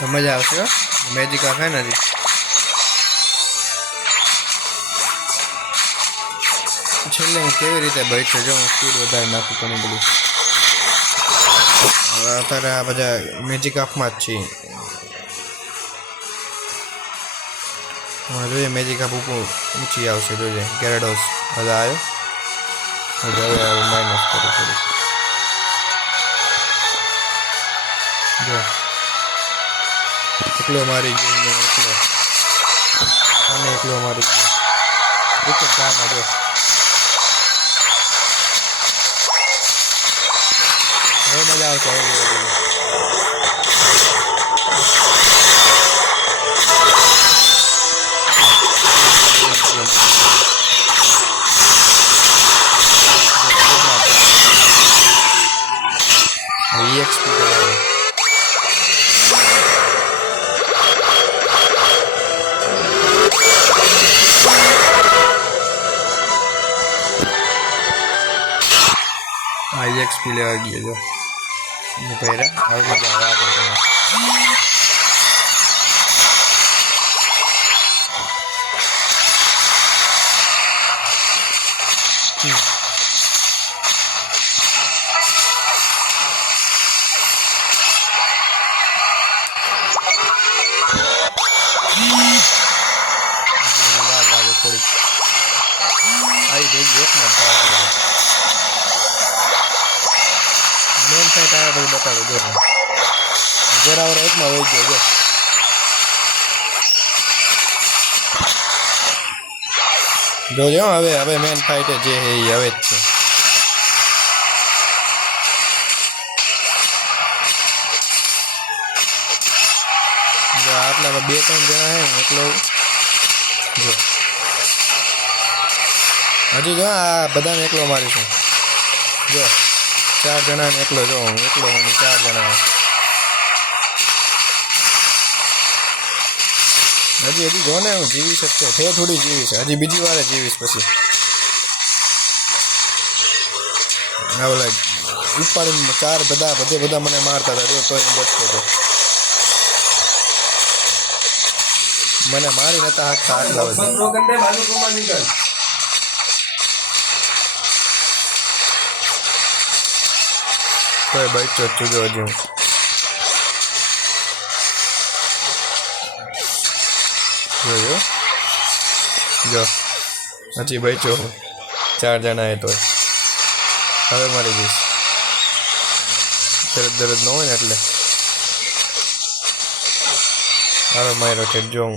મજા આવશે હો મેજિક આખા નથી છેલ્લે હું કેવી રીતે બેઠો જો હું સ્પીડ વધારે નાખું ઘણી બધી અત્યારે આ બધા મેજિક આપમાં જ છીએ જોઈએ મેજિક આપ ઉપર ઊંચી આવશે જોઈએ ગેરેડોસ બધા આવ્યો હવે માઇનસ કરું થોડું જો એકલો મારી ગયો એકલો અને એકલો મારી ગયો એક જ ગામમાં જો હવે મજા આવશે હવે EXP EXP લેવા ગયો જો પહેરા હવે મજા આવે આગળ થોડીક આવી ભેગી એકમાં મેન સાઈડ આવ્યા પછી બતાવો જો જરાવર એકમાં વહી ગયો જોજો હવે મેન ફાઇટ જે છે એ હવે જ છે જો આટલા 2-3 જણા હે એટલો જો હજી જો આ બધાને એકલો મારીશું જો 4 જણાને એકલો જો હું એકલો હું 4 જણા હજી જો ને હું જીવી શકતો છે થોડી જીવીશ હજી બીજી વાર જીવીશ પછી હા ઓલા ઉપાડીને 4 બધા મને મારતા હતા જો તોય બચતો હતો મને મારી નતા હાકતા આટલા બધા તોય બચતો છું જો હજી હું જોયો જો હજી બચ્યો 4 જણા એ તોય હવે મારી જઈશ દરદ ન હોય ને એટલે હવે મારો ઠેઠ જો